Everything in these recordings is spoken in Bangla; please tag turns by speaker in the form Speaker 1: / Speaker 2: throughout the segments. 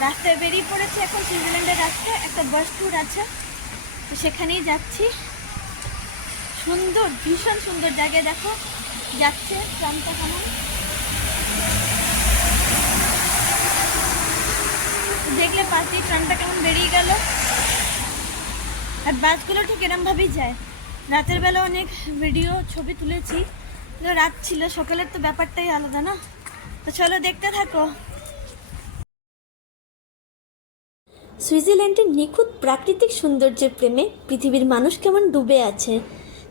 Speaker 1: রাস্তায় বেরিয়ে পড়েছে এখন, সুইজারল্যান্ডের রাস্তায় একটা বাস ট্যুর আছে। তো সেখানেই যাচ্ছি। সুন্দর, ভীষণ সুন্দর জায়গায় দেখো, যাচ্ছে ট্রামটা কেমন। দেখলে পাশেই ট্রামটা কেমন বেরিয়ে গেল। আর বাসগুলো ঠিক এরমভাবেই যায়। রাতের বেলা অনেক ভিডিও ছবি তুলেছি। রাত ছিল, সকালের তো ব্যাপারটাই আলাদা না? তো চলো দেখতে থাকো। সুইজারল্যান্ডের নিখুঁত প্রাকৃতিক সৌন্দর্যের প্রেমে পৃথিবীর মানুষ কেমন ডুবে আছে?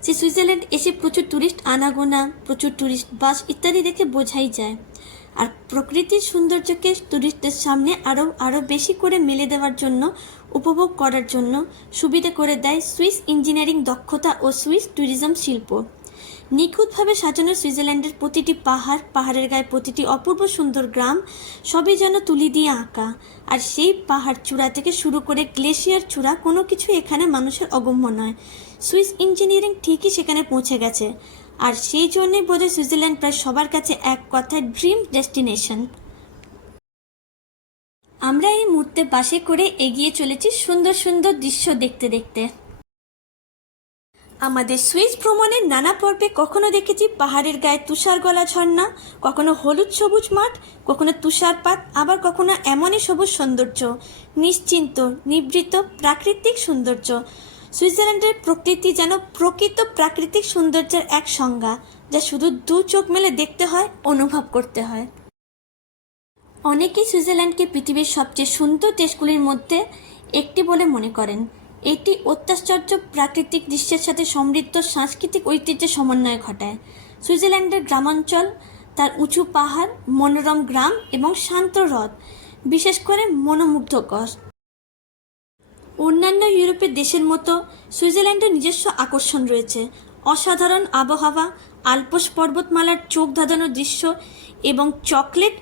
Speaker 1: যে সুইজারল্যান্ড এসে প্রচুর ট্যুরিস্ট আনাগোনা, প্রচুর ট্যুরিস্ট বাস ইত্যাদি দেখে বোঝাই যায়। আর প্রকৃতির সৌন্দর্যকে ট্যুরিস্টদের সামনে আরও আরও বেশি করে মেলে দেওয়ার জন্য, উপভোগ করার জন্য সুবিধা করে দেয় সুইস ইঞ্জিনিয়ারিং দক্ষতা ও সুইস ট্যুরিজম শিল্প। নিখুঁতভাবে সাজানো সুইজারল্যান্ডের প্রতিটি পাহাড়, পাহাড়ের গায়ে প্রতিটি অপূর্ব সুন্দর গ্রাম, সবই যেন তুলি দিয়ে আঁকা। আর সেই পাহাড় চূড়া থেকে শুরু করে গ্লেশিয়ার চূড়া কোনো কিছু এখানে মানুষের অগম্য নয়। সুইস ইঞ্জিনিয়ারিং ঠিকই সেখানে পৌঁছে গেছে। আর সেই জন্যই বোধহয় সুইজারল্যান্ড প্রায় সবার কাছে এক কথায় ড্রিম ডেস্টিনেশন। আমরা এই মুহূর্তে বাসে করে এগিয়ে চলেছি সুন্দর সুন্দর দৃশ্য দেখতে দেখতে। আমাদের সুইস ভ্রমণের নানা পর্বে কখনো দেখেছি পাহাড়ের গায়ে তুষার গলা ঝর্ণা, কখনো হলুদ সবুজ মাঠ, কখনো তুষারপাত, আবার কখনো এমনই সবুজ সৌন্দর্য, নিশ্চিন্ত নিবৃত প্রাকৃতিক সৌন্দর্য। সুইজারল্যান্ডের প্রকৃতি যেন প্রকৃত প্রাকৃতিক সৌন্দর্যের এক সংজ্ঞা, যা শুধু দু চোখ মেলে দেখতে হয়, অনুভব করতে হয়। অনেকেই সুইজারল্যান্ডকে পৃথিবীর সবচেয়ে সুন্দর দেশগুলির মধ্যে একটি বলে মনে করেন। এটি অত্যাশ্চর্য প্রাকৃতিক দৃশ্যের সাথে সমৃদ্ধ সাংস্কৃতিক ঐতিহ্যের সমন্বয় ঘটায়। সুইজারল্যান্ডের গ্রামাঞ্চল, তার উঁচু পাহাড়, মনোরম গ্রাম এবং শান্ত হ্রদ, বিশেষ করে মনোমুগ্ধকর। অন্যান্য ইউরোপের দেশের মতো সুইজারল্যান্ডের নিজস্ব আকর্ষণ রয়েছে। অসাধারণ আবহাওয়া আলপস পর্বতমালার চোখ ধাঁধানো দৃশ্য এবং চকলেট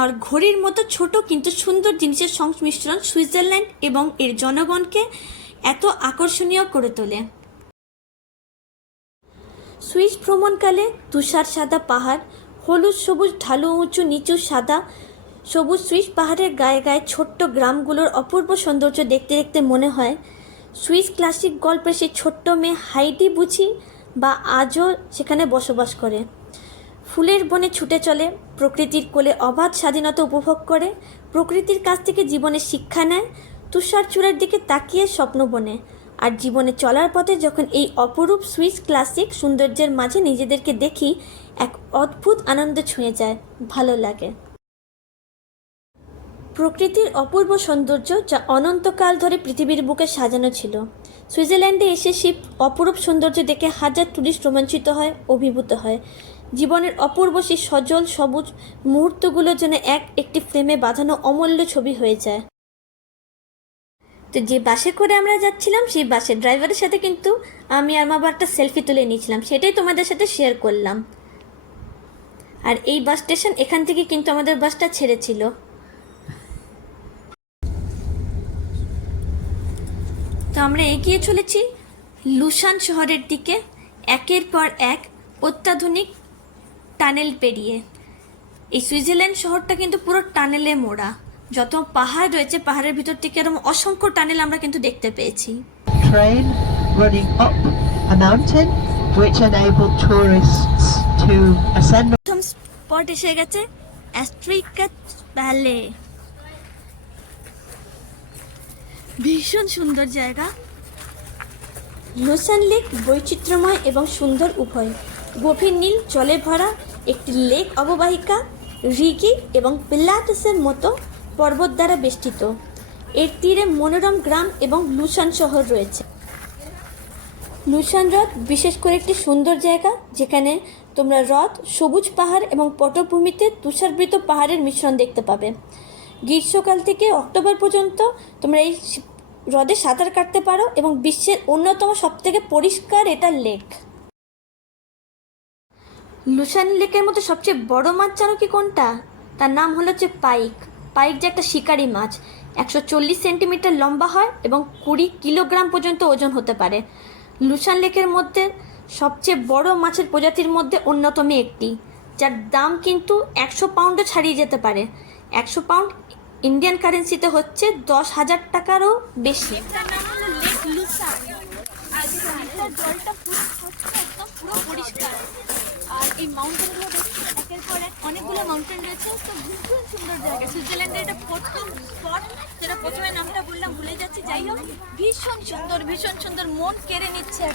Speaker 1: আর ঘড়ির মতো ছোট কিন্তু সুন্দর জিনিসের সংমিশ্রণ সুইজারল্যান্ড এবং এর জনগণকে এত আকর্ষণীয় করে তোলে। সুইস ভ্রমণকালে তুষার সাদা পাহাড়, হলুদ, সবুজ ঢালু, উঁচু, নিচু, সাদা, সবুজ সুইস পাহাড়ের গায়ে গায়ে ছোট্ট গ্রামগুলোর অপূর্ব সৌন্দর্য দেখতে দেখতে মনে হয়। সুইস ক্লাসিক গল্পের সেই ছোট্ট মেয়ে হাইডি বুঝি বা আজও সেখানে বসবাস করে। ফুলের বনে ছুটে চলে, প্রকৃতির কোলে অবাধ স্বাধীনতা উপভোগ করে, প্রকৃতির কাছ থেকে জীবনের শিক্ষা নেয় তুষার চূড়ার দিকে তাকিয়ে স্বপ্ন বনে। আর জীবনে চলার পথে যখন এই অপরূপ সুইস ক্লাসিক সৌন্দর্যের মাঝে নিজেদেরকে দেখি, এক অদ্ভুত আনন্দ ছুঁয়ে যায়, ভালো লাগে। প্রকৃতির অপূর্ব সৌন্দর্য যা অনন্তকাল ধরে পৃথিবীর বুকে সাজানো ছিল। সুইজারল্যান্ডে এসে সেই অপরূপ সৌন্দর্য দেখে হাজার টুরিস্ট রোমাঞ্চিত হয়, অভিভূত হয়। জীবনের অপূর্ব সেই সজল, সবুজ মুহূর্তগুলো যেন এক একটি ফ্রেমে বাঁধানো অমূল্য ছবি হয়ে যায়। তো যে বাসে করে আমরা যাচ্ছিলাম, সেই বাসের ড্রাইভারের সাথে কিন্তু আমি আর মা একটা সেলফি তুলে নিয়েছিলাম। সেটাই তোমাদের সাথে শেয়ার করলাম। আর এই বাস স্টেশন এখান থেকে কিন্তু আমাদের বাসটা ছেড়েছিল। তো আমরা এগিয়ে চলেছি লুসান শহরের দিকে। একের পর এক অত্যাধুনিক টানেল পেরিয়ে। এই সুইজারল্যান্ড শহরটা কিন্তু পুরো টানেলে মোড়া। যত পাহাড় রয়েছে পাহাড়ের ভিতর থেকে এরকম অসংখ্য টানেল আমরা কিন্তু দেখতে পেয়েছি।
Speaker 2: Train running up a mountain which enabled tourists to ascend.
Speaker 1: প্রথম স্পট এসে গেছে অ্যাস্ট্রিকাট ভ্যালে। ভীষণ সুন্দর জায়গা। লোসান লেক বৈচিত্র্যময় এবং সুন্দর উভয়। গভীর নীল জলে ভরা একটি লেক অববাহিকা রিগি এবং পিলাটেসের মতো পর্বত দ্বারা বেষ্টিত। এর তীরে মনোরম গ্রাম এবং লুসান শহর রয়েছে। লুসান হ্রদ বিশেষ করে একটি সুন্দর জায়গা, যেখানে তোমরা হ্রদ, সবুজ পাহাড় এবং পটভূমিতে তুষারবৃত পাহাড়ের মিশ্রণ দেখতে পাবে। গ্রীষ্মকাল থেকে অক্টোবর পর্যন্ত তোমরা এই হ্রদে সাঁতার কাটতে পারো এবং বিশ্বের অন্যতম সবথেকে পরিষ্কার এটা লেক। লুসান লেকের মধ্যে সবচেয়ে বড় মাছ জানো কি কোনটা? তার নাম হলো হচ্ছে পাইক। পাইক যে একটা শিকারি মাছ, একশো চল্লিশ সেন্টিমিটার লম্বা হয় এবং কুড়ি কিলোগ্রাম পর্যন্ত ওজন হতে পারে। লুসান লেকের মধ্যে সবচেয়ে বড় মাছের প্রজাতির মধ্যে অন্যতম একটি, যার দাম কিন্তু একশো পাউন্ডও ছাড়িয়ে যেতে পারে। একশো পাউন্ড ইন্ডিয়ান কারেন্সিতে হচ্ছে দশ হাজার টাকারও বেশি। জলটা পুরো পরিষ্কার। এই মাউন্টেনগুলো একের পর এক অনেকগুলো মাউন্টেন রয়েছে। ভীষণ সুন্দর জায়গা। সুইজারল্যান্ডের এটা প্রথম স্পট যেটা প্রথমে নামটা বললাম, ভুলে যাচ্ছি। যাই হোক, ভীষণ সুন্দর ভীষণ সুন্দর মন কেড়ে নিচ্ছে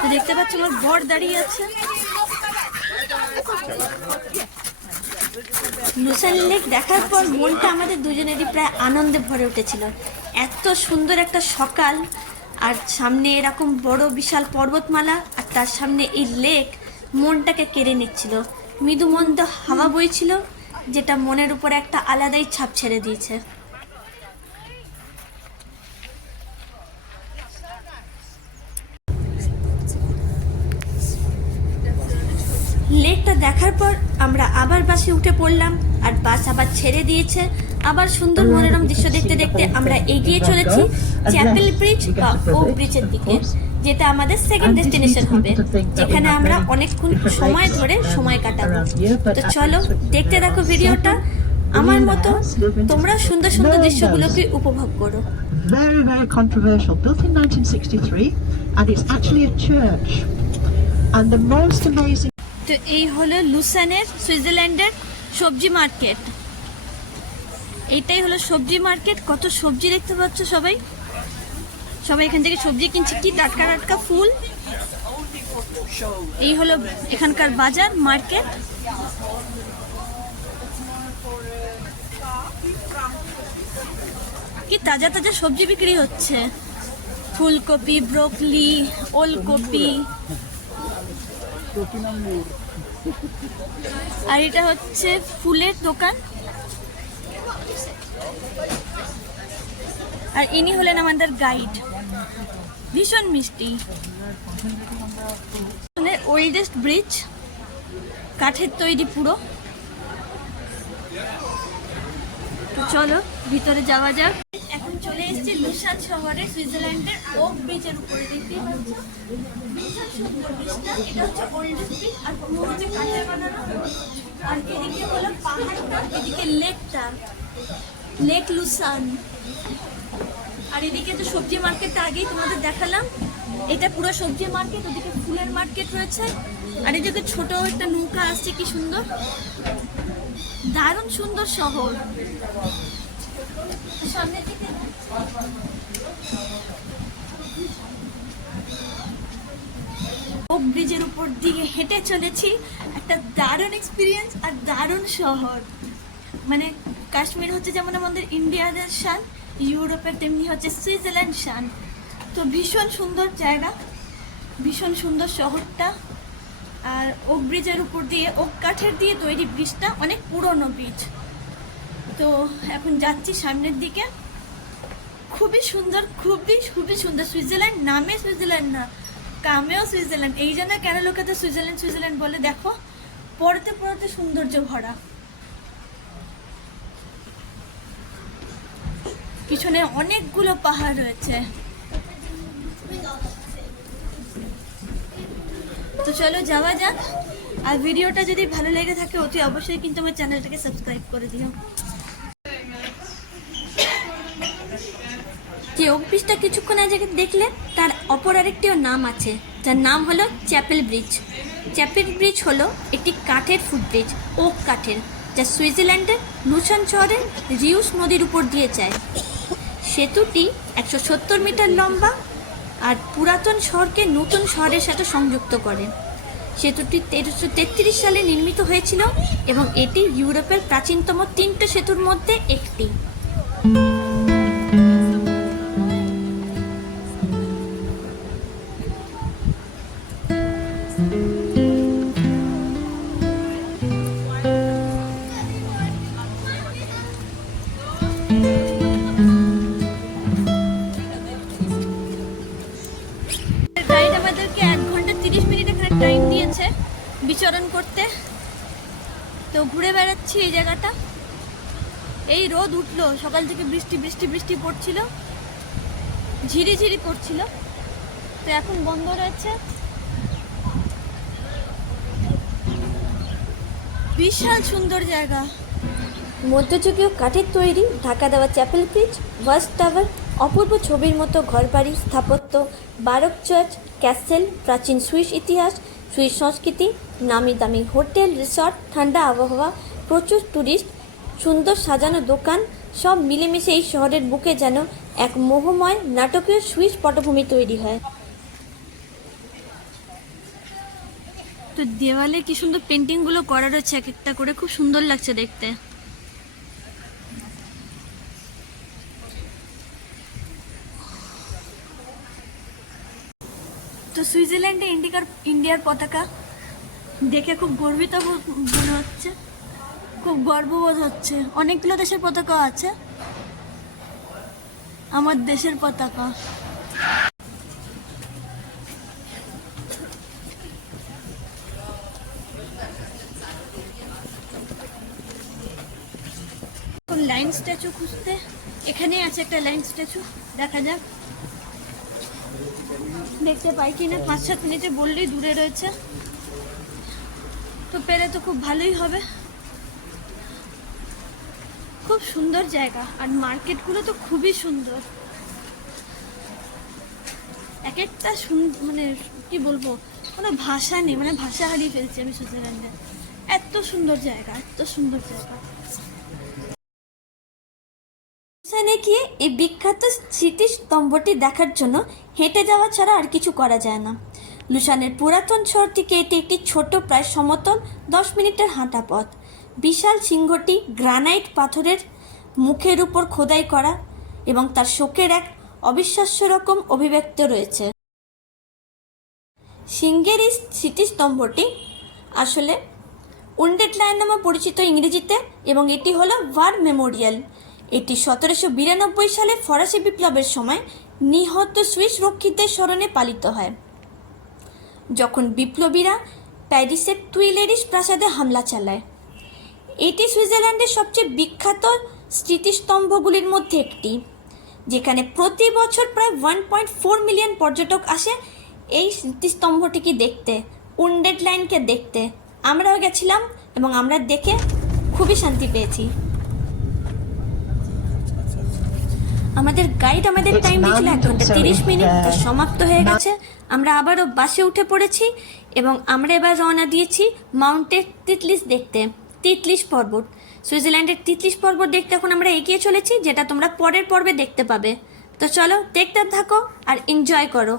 Speaker 1: তো দেখতে পাচ্ছ, আমার বর দাঁড়িয়ে আছে। লুসান লেক দেখার পর মনটা আমাদের দুজনেরই প্রায় আনন্দে ভরে উঠেছিল। এত সুন্দর একটা সকাল, আর সামনে এরকম বড় বিশাল পর্বতমালা, আর তার সামনে এই লেক মনটাকে কেড়ে নিচ্ছিল। মৃদু মন্দ হাওয়া বইছিল, যেটা মনের উপর একটা আলাদাই ছাপ ছেড়ে দিয়েছে লেকটা দেখার পর আমরা আবার বাসে উঠে পড়লাম আর বাস আবার ছেড়ে দিয়েছে আবার সুন্দর মনোরম দৃশ্য দেখতে দেখতে আমরা এগিয়ে চলেছি চ্যাপেল ব্রিজ বা ও ব্রিজের দিকে যেটা আমাদের সেকেন্ড ডেস্টিনেশন হবে যেখানে আমরা অনেকক্ষণ সময় ধরে সময় কাটাবো তো চলো দেখতে দেখো ভিডিওটা আমার মতো তোমরা সুন্দর সুন্দর দৃশ্যগুলোকে উপভোগ করো
Speaker 2: Very, very controversial. Built in 1963, and it's actually a church. And the most amazing
Speaker 1: তো এই হলো লুসানের সুইজারল্যান্ডের সবজি মার্কেট। এইটাই হলো সবজি মার্কেট। কত সবজি দেখতে পাচ্ছ সবাই? সবাই এখান থেকে সবজি কিনছে। কি টাটকা টাটকা ফুল? এই হলো এখানকার বাজার, মার্কেট। কি তাজা তাজা সবজি বিক্রি হচ্ছে? ফুলকপি, ব্রোকলি, ওলকপি। আর এটা হচ্ছে ফুলের দোকান। আর ইনি হলেন আমাদের গাইড ভীষণ মিষ্টি। ওল্ডেস্ট ব্রিজ কাঠের তৈরি পুরো। চলো, ভিতরে যাওয়া যাক। চলে এসেছি লুসান শহরে, সুইজারল্যান্ডের ওক ব্রিজের উপরে। দেখতে পাচ্ছ? ভীষণ সুন্দর ব্রিজটা এটা হচ্ছে ওল্ডেস্ট ব্রিজ আর পুরো হচ্ছে কাঠের বানানো, আর এদিকে হলো পাহাড়টা, এদিকে লেকটা। Lake Luschan. আর এদিকে তো সবজি মার্কেটটা আগেই তোমাদের দেখালাম। এটা পুরো সবজি মার্কেট, ওদিকে ফুলের মার্কেট রয়েছে। আর এদিকে ছোট একটা নৌকা আসছে, কি সুন্দর? দারুণ সুন্দর শহর। ব্রিজের উপর দিকে হেঁটে চলেছি। একটা দারুণ এক্সপিরিয়েন্স আর দারুণ শহর। মানে কাশ্মীর হচ্ছে যেমন আমাদের ইন্ডিয়ার শান, ইউরোপের তেমনি হচ্ছে সুইজারল্যান্ড শান। তো ভীষণ সুন্দর জায়গা, ভীষণ সুন্দর শহরটা। আর ওক ব্রিজের উপর দিয়ে ওক কাঠের দিয়ে তৈরি ব্রিজটা অনেক পুরনো ব্রিজ। তো এখন যাচ্ছি সামনের দিকে। খুবই সুন্দর, খুবই খুবই সুন্দর। সুইজারল্যান্ড নামে সুইজারল্যান্ড না, কামেও সুইজারল্যান্ড। এই জন্য কেন লোকে তো সুইজারল্যান্ড সুইজারল্যান্ড বলে? দেখো, পড়তে পড়তে সৌন্দর্য ভরা। পিছনে অনেকগুলো পাহাড় রয়েছে। তো চলো যাওয়া যাক। আর ভিডিওটা যদি ভালো লেগে থাকে, অতি অবশ্যই কিন্তু আমার চ্যানেলটাকে সাবস্ক্রাইব করে দিও। অফিসটা কিছুক্ষণ আগে দেখলে তার অপর আরেকটিও নাম আছে, যার নাম হলো চ্যাপেল ব্রিজ। চ্যাপেল ব্রিজ হলো একটি কাঠের ফুটব্রিজ ওক কাঠের, যা সুইজারল্যান্ডের লুসান শহরের রিউস নদীর উপর দিয়ে যায়। সেতুটি একশো সত্তর মিটার লম্বা আর পুরাতন শহরকে নতুন শহরের সাথে সংযুক্ত করে। সেতুটি তেরোশো তেত্রিশ সালে নির্মিত হয়েছিল এবং এটি ইউরোপের প্রাচীনতম তিনটে সেতুর মধ্যে একটি। বিচরণ করতে। তো ঘুরে বেড়াচ্ছি এই জায়গাটা। এই রোদ উঠল, সকাল থেকে বৃষ্টি বৃষ্টি বৃষ্টি পড়ছিল। ঝিরি ঝিরি পড়ছিল। তো এখন বন্ধ রয়েছে। বিশাল সুন্দর জায়গা। মধ্যযুগীয় কাঠের তৈরি ঢাকা দেওয়া চ্যাপেল ব্রিজ, ওয়াচ টাওয়ার, অপূর্ব ছবির মতো ঘরবাড়ি, স্থাপত্য, বারক চার্চ, ক্যাসেল, প্রাচীন সুইস ইতিহাস, সুইস সংস্কৃতি, নামি দামি হোটেল, রিসর্ট, ঠান্ডা আবহাওয়া, প্রচুর ট্যুরিস্ট সুন্দর সাজানো দোকান, সব মিলেমিশে এই শহরের বুকে যেন এক মোহময় নাটকীয় সুইস পটভূমি তৈরি হয়। তো দেওয়ালে কি সুন্দর পেন্টিংগুলো করা রয়েছে, এক একটা করে। খুব সুন্দর লাগছে দেখতে। তো সুইজারল্যান্ডে ইন্ডিকার, ইন্ডিয়ার পতাকা দেখে খুব গর্বিত মনে হচ্ছে। খুব গর্ববোধ হচ্ছে। অনেকগুলো দেশের পতাকা আছে। আমার দেশের পতাকা এখন লাইন স্ট্যাচু খুঁজতে। এখানেই আছে একটা লাইন স্ট্যাচু, দেখা যাক। দেখতে পাই কি না পাঁচ সাত মিনিটে বললেই দূরে রয়েছে। তো পেলে তো খুব ভালোই হবে। খুব সুন্দর জায়গা, আর মার্কেটগুলো তো খুবই সুন্দর। এক একটা মানে কি বলব, কোনো ভাষা নেই মানে ভাষা হারিয়ে ফেলছি আমি সুইজারল্যান্ডে। এত সুন্দর জায়গা, এত সুন্দর জায়গা। সেখানে গিয়ে এই বিখ্যাত স্মৃতিস্তম্ভটি দেখার জন্য হেঁটে যাওয়া ছাড়া আর কিছু করা যায় না। লুসানের পুরাতন শহর থেকে এটি একটি ছোট প্রায় সমতল দশ মিনিটের হাঁটা পথ। বিশাল সিংহটি গ্রানাইট পাথরের মুখের উপর খোদাই করা এবং তার শোকের এক অবিশ্বাস্য রকম অভিব্যক্ত রয়েছে। সিংহের এই স্মৃতিস্তম্ভটি আসলে উন্ডেড লাইন নামে পরিচিত ইংরেজিতে এবং এটি হলো ওয়ার মেমোরিয়াল। এটি সতেরোশো বিরানব্বই সালে ফরাসি বিপ্লবের সময় নিহত সুইস রক্ষীদের স্মরণে পালিত হয়। যখন বিপ্লবীরা প্যারিসের টুইলেরিস প্রাসাদে হামলা চালায়। এটি সুইজারল্যান্ডের সবচেয়ে বিখ্যাত স্মৃতিস্তম্ভগুলির মধ্যে একটি, যেখানে প্রতি বছর প্রায় ওয়ান পয়েন্ট ফোর মিলিয়ন পর্যটক আসে। এই স্মৃতিস্তম্ভটিকে দেখতে উন্ডেড লাইনকে দেখতে, আমরাও গেছিলাম এবং আমরা দেখে খুবই শান্তি পেয়েছি। আমাদের গাইড আমাদের টাইম দিয়েছিল এক
Speaker 2: ঘণ্টা
Speaker 1: তিরিশ মিনিট তা সমাপ্ত হয়ে গেছে। আমরা আবারও বাসে উঠে পড়েছি এবং আমরা এবার রওনা দিয়েছি মাউন্টেন তিতলিশ দেখতে তিতলিশ পর্বত। সুইজারল্যান্ডের তিতলিশ পর্বত দেখতে এখন আমরা এগিয়ে চলেছি যেটা তোমরা পরের পর্বে দেখতে পাবে। তো চলো দেখতে থাকো আর এনজয় করো।